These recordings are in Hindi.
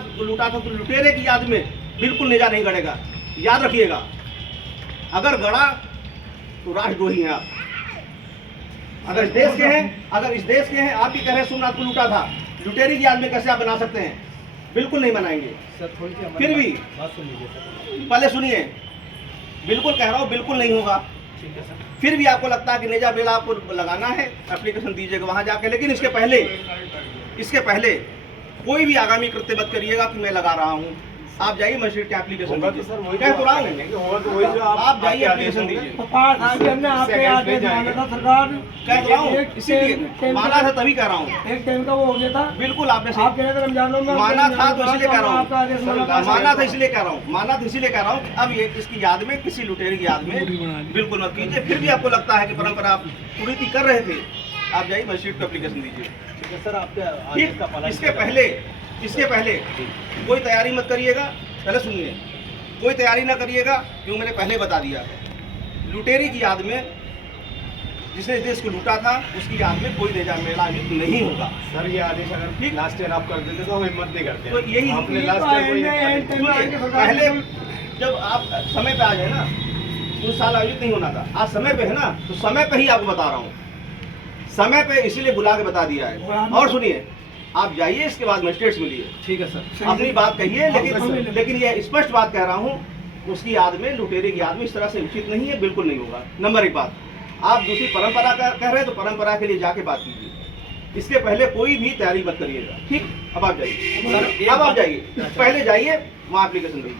सोमनाथ को लूटा था तो लुटेरे की याद में बिल्कुल नेजा नहीं गड़ेगा। याद रखिएगा, अगर गड़ा तो राष्ट्रद्रोही हैं आप। अगर इस देश के हैं, आप भी कह रहे हैं सोमनाथ को लूटा था, लुटेरे की याद में कैसे आप बना सकते हैं? बिल्कुल नहीं बनाएंगे सर। फिर भी बात सुन लीजिए सर, पहले सुनिए, बिल्कुल कह रहा हूँ बिल्कुल नहीं होगा। ठीक है सर। फिर भी आपको लगता है कि नेजा बेल आपको लगाना है, एप्लीकेशन दीजिएगा वहाँ जाके, लेकिन इसके पहले कोई भी आगामी कृत्य मत करिएगा कि मैं लगा रहा हूँ। आप जाइए मजिस्ट्रेट के एप्लीकेशन तो सर वही कह तो रहा हूँ, आप जाइए आपके एप्लीकेशन दीजिए। कह तो रहा हूँ, इसीलिए माना था तभी कह रहा हूँ। एक टाइम का वो हो गया था। बिल्कुल आपने आप कह रहे थे रमजानों में माना था तो इसलिए कह रहा हूँ, हूँ माना था इसलिए कह रहा हूँ कि अब ये इसकी याद में, किसी लुटेरे की याद में बिल्कुल मत कीजिए। फिर भी आपको लगता है कि परंपरा आप कुरीति कर रहे थे, आप जाइए मजिस्ट्रेट को एप्लीकेशन दीजिए। सर आपके इसके पहले कोई तैयारी मत करिएगा। पहले सुनिए, कोई तैयारी ना करिएगा, क्यों मैंने पहले बता दिया है। लुटेरे की याद में, जिसने इस देश को लूटा था, उसकी याद में कोई नेजा मेला आयोजित नहीं होगा। सर ये आदेश अगर ठीक लास्ट ईयर आप कर देते तो हम हिम्मत नहीं करते। तो यही आपने लास्ट ईयर पहले जब आप समय पे आ जाए ना, उस साल आयोजित नहीं होना था, आज समय पे है ना, तो समय पे ही आपको बता रहा हूँ, समय पे इसीलिए बुला के बता दिया है। और सुनिए, आप जाइए, इसके बाद मजिस्ट्रेट से मिलिए। ठीक है सर, अपनी बात कहिए, लेकिन ये स्पष्ट बात कह रहा हूँ, उसकी याद में, लुटेरे की याद में इस तरह से उचित नहीं है, बिल्कुल नहीं होगा। नंबर एक बात, आप दूसरी परंपरा का कह रहे हैं तो परंपरा के लिए जाके बात कीजिए। इसके पहले कोई भी तैयारी मत करिएगा। ठीक, अब आप जाइए, अब आप जाइए, पहले जाइए वहाँ एप्लीकेशन दीजिए।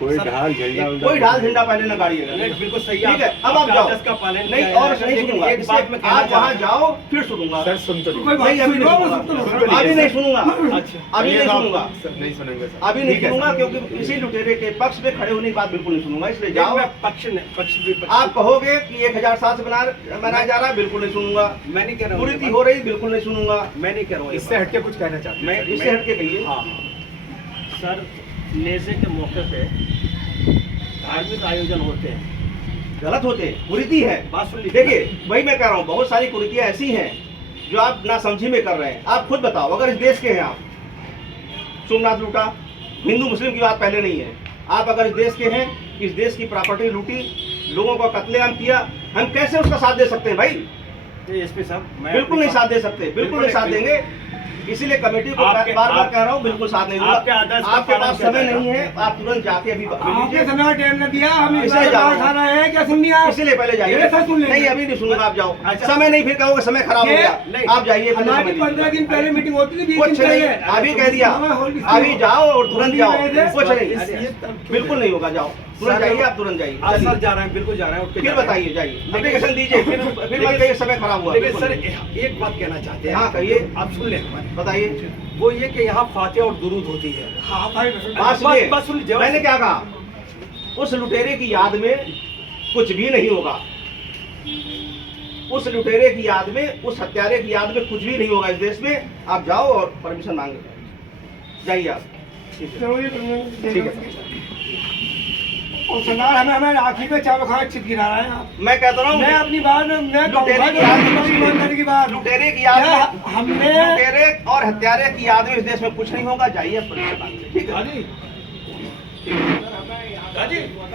कोई ढाल झंडा पहले ना गाड़िएगा। बिल्कुल सही ठीक है, अब आप जाओ। नहीं और नहीं सुनूंगा, एक बात में आप वहाँ जाओ फिर सुनूंगा। सर सुन तो नहीं, अभी नहीं सुनूंगा, अभी नहीं सुनूंगा, अभी नहीं सुनूंगा, नहीं सुनेंगे सर, अभी नहीं सुनूंगा, क्योंकि इसी लुटेरे के पक्ष में खड़े होने की बात बिल्कुल नहीं सुनूंगा। इसलिए जाओ, पक्ष आप कहोगे कि 1007 से बनाया जा रहा है, बिल्कुल नहीं सुनूंगा। मैं नहीं कह रहा हूँ, कुरीति हो रही, बिल्कुल नहीं सुनूंगा। मैं नहीं कह रहा हूँ, इससे हटके कुछ कहना चाहते मैं इससे हटके कहिए। हाँ सर, नेज़े के मौके पे धार्मिक आयोजन होते हैं, गलत होते, कुरीति है। बात सुन लीजिए। देखिए वही मैं कह रहा हूँ, बहुत सारी कुरीतियाँ ऐसी हैं जो आप ना समझी में कर रहे हैं। आप खुद बताओ, अगर इस देश के हैं आप, सोमनाथ लूटा, हिंदू मुस्लिम की बात पहले नहीं है, आप अगर इस देश के हैं, इस देश की प्रॉपर्टी लूटी, लोगों का कत्लेआम किया, हम कैसे उसका साथ दे सकते हैं भाई? एसपी साहब, बिल्कुल नहीं साथ दे सकते, बिल्कुल नहीं साथ देंगे। इसीलिए कमेटी को बार बार कह रहा हूँ, बिल्कुल साथ नहीं दूंगा। आपके पास समय नहीं है, आप तुरंत जाके अभी आपके समय का टाइम न दिया, हम इसलिए जा खाना है क्या सुन लिया? इसीलिए पहले जाइए। नहीं अभी नहीं सुनूंगा, आप जाओ। समय नहीं, फिर कहोगे समय खराब हो गया, आप जाइए। हमारी 15 दिन पहले मीटिंग होती थी, 20 दिन कुछ नहीं, पहले। अभी कह दिया, अभी जाओ और तुरंत जाओ, कुछ नहीं, बिल्कुल नहीं होगा, जाओ तुरंत जाइए, आप तुरंत जाइए। आप सर जा रहे हैं, बिल्कुल जा रहे हैं, फिर बताइए, जाइए एप्लीकेशन दीजिए, फिर मत कहिए समय खराब हुआ। लेकिन सर एक बात कहना चाहते हैं। हाँ कहिए, आप सुन लें हमारी, बताइए। वो ये कि यहाँ फातिहा और दुरूद होती है। हाँ भाई, बात सुनिए, मैंने क्या कहा, उस लुटेरे की याद में कुछ भी नहीं होगा, उस लुटेरे की याद में, उस हत्यारे की याद में कुछ भी नहीं होगा इस देश में। आप जाओ और परमिशन मांगे, जाइए आप। ठीक है, और सरकार हमें आखिर में चावल खाना चिप गिरा रहा है। मैं कहता रहा हूँ, मैं अपनी बात में लुटेरे की याद में, लुटेरे की याद में, हमने लुटेरे और हत्यारे की याद में इस देश में कुछ नहीं होगा। जाइए, ठीक है।